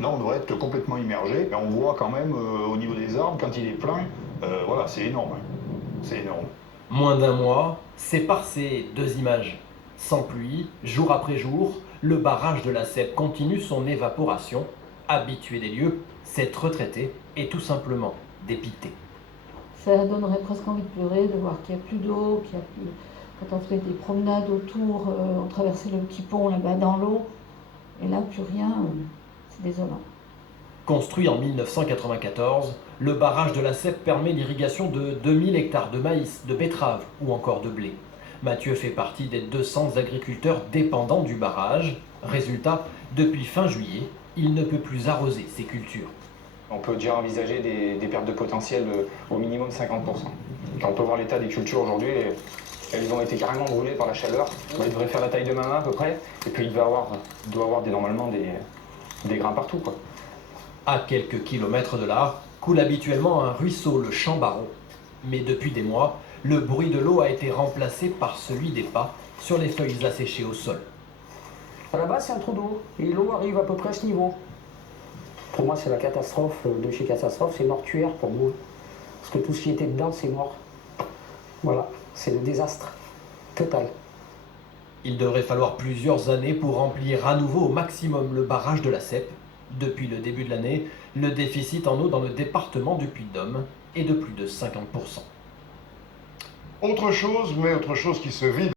Là, on devrait être complètement immergé. Et on voit quand même au niveau des arbres, quand il est plein, voilà, c'est énorme, hein. C'est énorme. Moins d'un mois sépare ces deux images. Sans pluie, jour après jour, le barrage de la Cèpe continue son évaporation. Habitué des lieux, cette retraitée est tout simplement dépitée. Ça donnerait presque envie de pleurer, de voir qu'il n'y a plus d'eau, qu'il y a plus... Quand on faisait des promenades autour, on traversait le petit pont là-bas dans l'eau, et là, plus rien, c'est désolant. Construit en 1994, le barrage de la Cèpe permet l'irrigation de 2000 hectares de maïs, de betteraves ou encore de blé. Mathieu fait partie des 200 agriculteurs dépendants du barrage. Résultat, depuis fin juillet, il ne peut plus arroser ses cultures. On peut déjà envisager des pertes de potentiel au minimum 50%. Quand on peut voir l'état des cultures aujourd'hui, elles ont été carrément brûlées par la chaleur. Il devrait faire la taille de ma main à peu près, et puis il doit avoir normalement des grains partout, quoi. À quelques kilomètres de là, coule habituellement un ruisseau, le Champ-Baron. Mais depuis des mois, le bruit de l'eau a été remplacé par celui des pas sur les feuilles asséchées au sol. À la base, c'est un trou d'eau, et l'eau arrive à peu près à ce niveau. Pour moi, c'est la catastrophe de chez Catastrophe, c'est mortuaire pour moi. Parce que tout ce qui était dedans, c'est mort. Voilà, c'est le désastre total. Il devrait falloir plusieurs années pour remplir à nouveau au maximum le barrage de la Cèpe. Depuis le début de l'année, le déficit en eau dans le département du Puy-de-Dôme est de plus de 50%. Autre chose, mais autre chose qui se vit